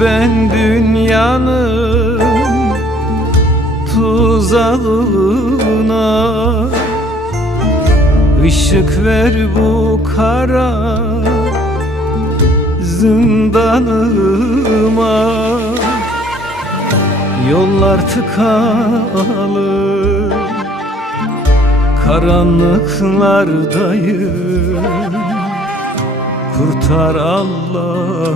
ben dünyanın tuzağına Işık ver bu kara zindanıma. Yollar tıkalı Karanlıklardayım. Kurtar Allah'ım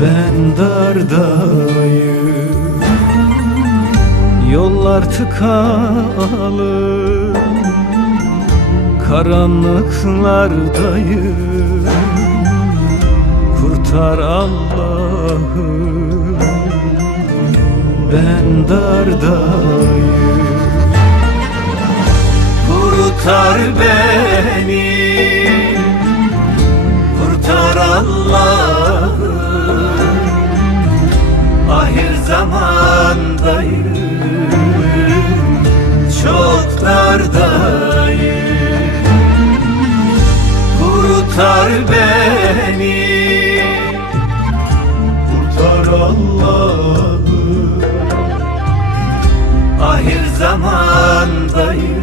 Ben dardayım. Yollar tıkalı. Karanlıklardayım. Kurtar Allah'ım Ben dardayım. Kurtar beni. Kurtar Allah'ım Çok dardayım Kurtar beni. Kurtar Allah'ım Ahir zamandayım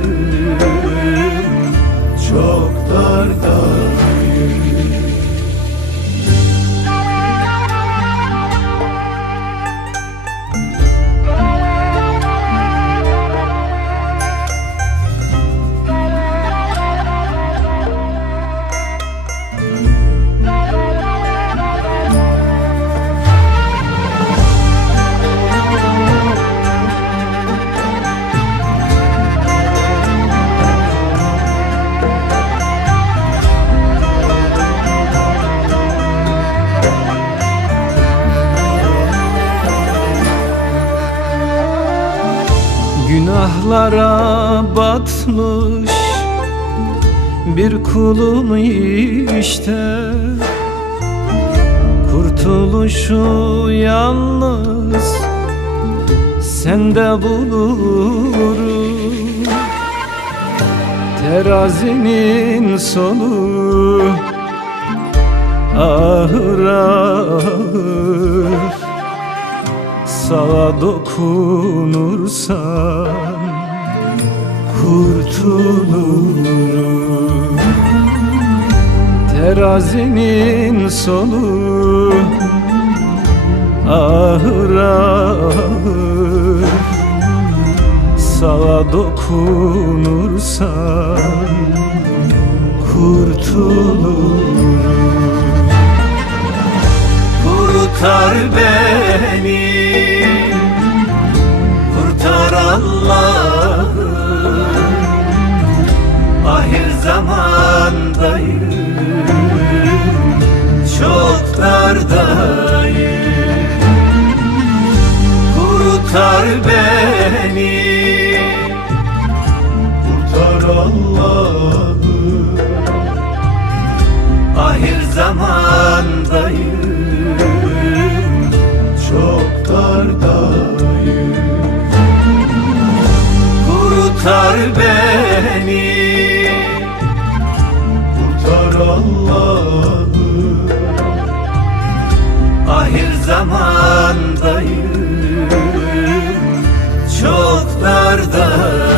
Günahlara batmış bir kulum işte. Kurtuluşu yalnız sende bulurum Terazinin sonu ağır ağır Sağa dokunursan kurtulurum. Terazinin sonu ağır ağır Sağa dokunursan kurtulurum. Kurtar beni Kurtar Allah'ım. Ahir zamandayım Çok dardayım Kurtar beni. Kurtar Allah'ım. Ahir zamandayım Çok dardayım Kurtar beni. Kurtar Allah'ım Ahir zamandayım. Çok dardayım